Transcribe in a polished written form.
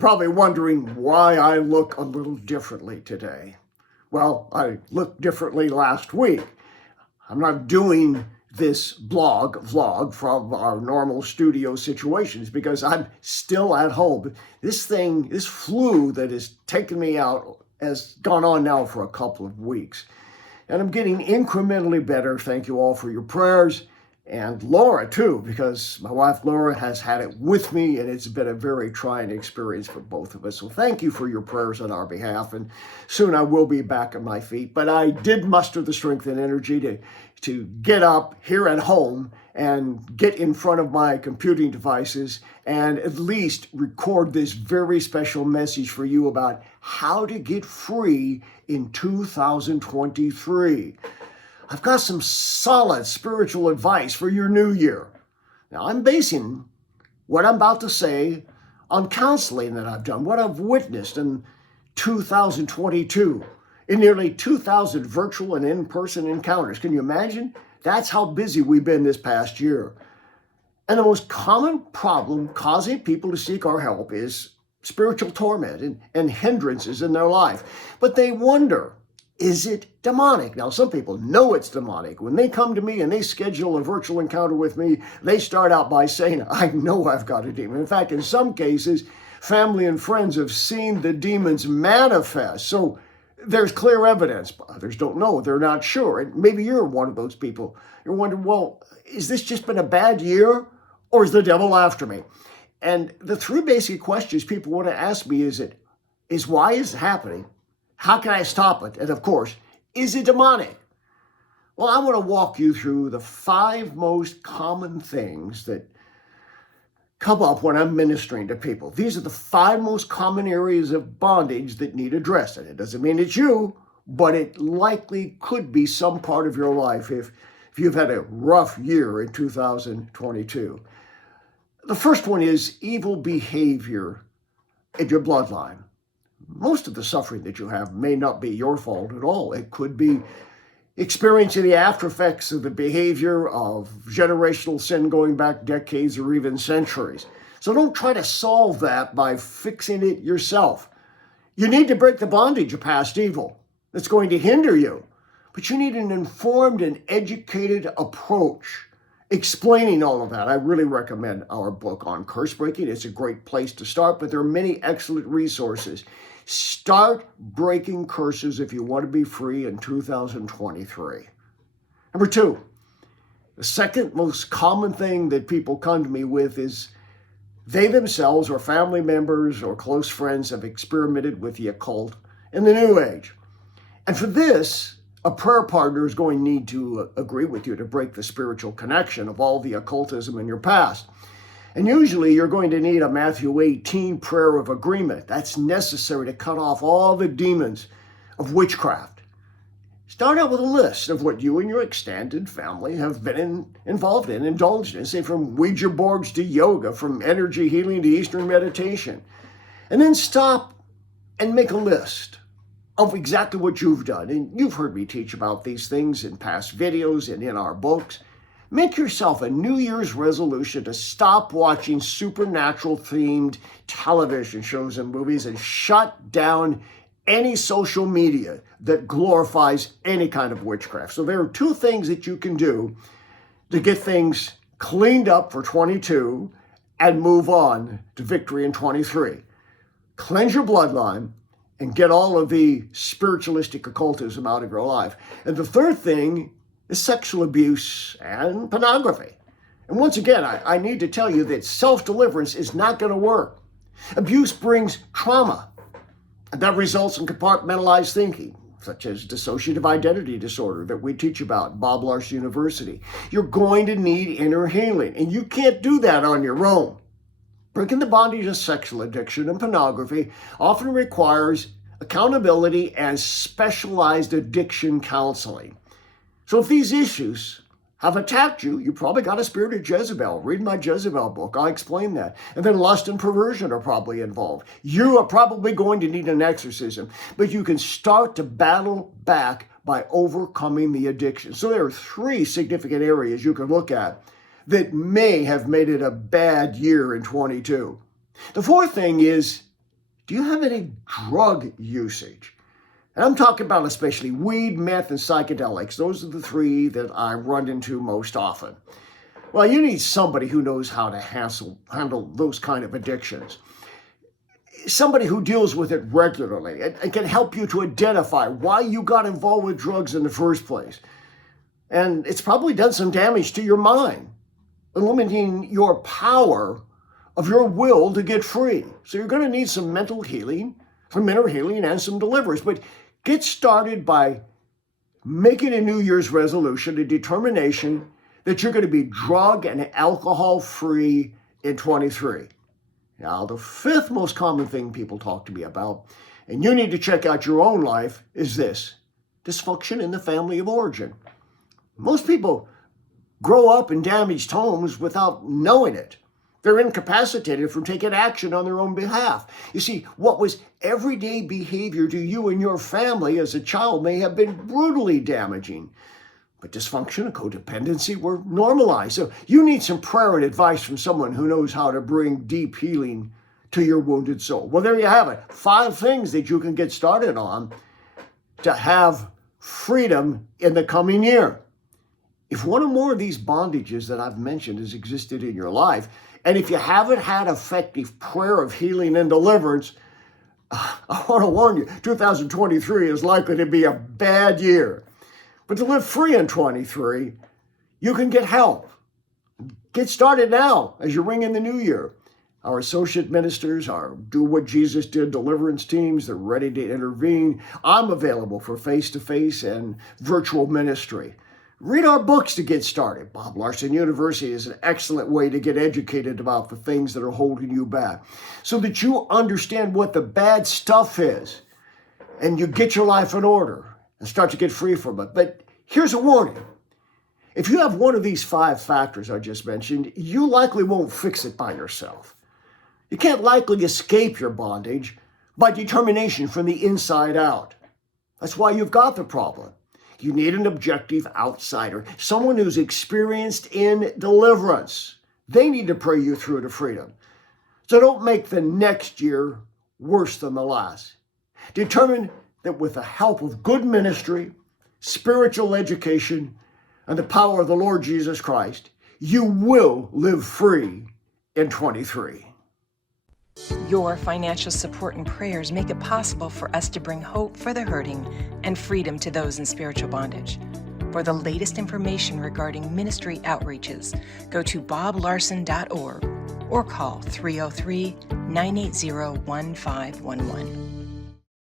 probably wondering why I look a little differently today. Well, I looked differently last week. I'm not doing this vlog from our normal studio situations because I'm still at home. This flu that has taken me out has gone on now for a couple of weeks. And I'm getting incrementally better. Thank you all for your prayers. And Laura, too, because my wife Laura has had it with me, and it's been a very trying experience for both of us. So thank you for your prayers on our behalf. And soon I will be back on my feet. But I did muster the strength and energy to get up here at home and get in front of my computing devices and at least record this very special message for you about how to get free in 2023. I've got some solid spiritual advice for your new year. Now, I'm basing what I'm about to say on counseling that I've done, what I've witnessed in 2022, in nearly 2,000 virtual and in-person encounters. Can you imagine? That's how busy we've been this past year. And the most common problem causing people to seek our help is spiritual torment and hindrances in their life. But they wonder, is it demonic? Now, some people know it's demonic. When they come to me and they schedule a virtual encounter with me, they start out by saying, I know I've got a demon. In fact, in some cases, family and friends have seen the demons manifest. So there's clear evidence. Others don't know. They're not sure. And maybe you're one of those people. You're wondering, well, is this just been a bad year or is the devil after me? And the three basic questions people want to ask me is why is it happening? How can I stop it? And of course, is it demonic? Well, I want to walk you through the 5 most common things that come up when I'm ministering to people. These are the 5 most common areas of bondage that need addressed. And it doesn't mean it's you, but it likely could be some part of your life if you've had a rough year in 2022. The first one is evil behavior in your bloodline. Most of the suffering that you have may not be your fault at all. It could be experiencing the after effects of the behavior of generational sin going back decades or even centuries. So don't try to solve that by fixing it yourself. You need to break the bondage of past evil that's going to hinder you, but you need an informed and educated approach explaining all of that. I really recommend our book on curse breaking. It's a great place to start, but there are many excellent resources. Start breaking curses if you want to be free in 2023. Number 2, the second most common thing that people come to me with is they themselves or family members or close friends have experimented with the occult in the New Age. And for this, a prayer partner is going to need to agree with you to break the spiritual connection of all the occultism in your past. And usually you're going to need a Matthew 18 prayer of agreement. That's necessary to cut off all the demons of witchcraft. Start out with a list of what you and your extended family have been involved in, indulged in, say from Ouija boards to yoga, from energy healing to Eastern meditation. And then stop and make a list of exactly what you've done. And you've heard me teach about these things in past videos and in our books. Make yourself a New Year's resolution to stop watching supernatural-themed television shows and movies and shut down any social media that glorifies any kind of witchcraft. So there are 2 things that you can do to get things cleaned up for 22 and move on to victory in 23. Cleanse your bloodline and get all of the spiritualistic occultism out of your life. And the third thing is sexual abuse and pornography. And once again, I need to tell you that self-deliverance is not going to work. Abuse brings trauma, and that results in compartmentalized thinking, such as dissociative identity disorder that we teach about at Bob Larson University. You're going to need inner healing, and you can't do that on your own. Breaking the bondage of sexual addiction and pornography often requires accountability and specialized addiction counseling. So if these issues have attacked you, you probably got a spirit of Jezebel. Read my Jezebel book. I explain that. And then lust and perversion are probably involved. You are probably going to need an exorcism, but you can start to battle back by overcoming the addiction. So there are 3 significant areas you can look at that may have made it a bad year in 22. The fourth thing is Do you have any drug usage? And I'm talking about especially weed, meth, and psychedelics. Those are the three that I run into most often. Well, you need somebody who knows how to handle those kind of addictions. Somebody who deals with it regularly and can help you to identify why you got involved with drugs in the first place. And it's probably done some damage to your mind, limiting your power of your will to get free. So you're going to need some mental healing, some inner healing, and some deliverance. But get started by making a New Year's resolution, a determination that you're going to be drug and alcohol free in 23. Now, the fifth most common thing people talk to me about, and you need to check out your own life, is this: dysfunction in the family of origin. Most people grow up in damaged homes without knowing it. They're incapacitated from taking action on their own behalf. You see, what was everyday behavior to you and your family as a child may have been brutally damaging, but dysfunction and codependency were normalized. So you need some prayer and advice from someone who knows how to bring deep healing to your wounded soul. Well, there you have it. 5 things that you can get started on to have freedom in the coming year. If one or more of these bondages that I've mentioned has existed in your life, and if you haven't had effective prayer of healing and deliverance, I want to warn you, 2023 is likely to be a bad year. But to live free in 23, you can get help. Get started now as you ring in the new year. Our associate ministers, our Do What Jesus Did deliverance teams, they're ready to intervene. I'm available for face-to-face and virtual ministry. Read our books to get started. Bob Larson University is an excellent way to get educated about the things that are holding you back, so that you understand what the bad stuff is and you get your life in order and start to get free from it. But here's a warning. If you have one of these 5 factors I just mentioned, you likely won't fix it by yourself. You can't likely escape your bondage by determination from the inside out. That's why you've got the problem. You need an objective outsider, someone who's experienced in deliverance. They need to pray you through to freedom. So don't make the next year worse than the last. Determine that with the help of good ministry, spiritual education, and the power of the Lord Jesus Christ, you will live free in 23. Your financial support and prayers make it possible for us to bring hope for the hurting and freedom to those in spiritual bondage. For the latest information regarding ministry outreaches, go to boblarson.org or call 303-980-1511.